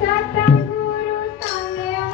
Sat Guru Sangya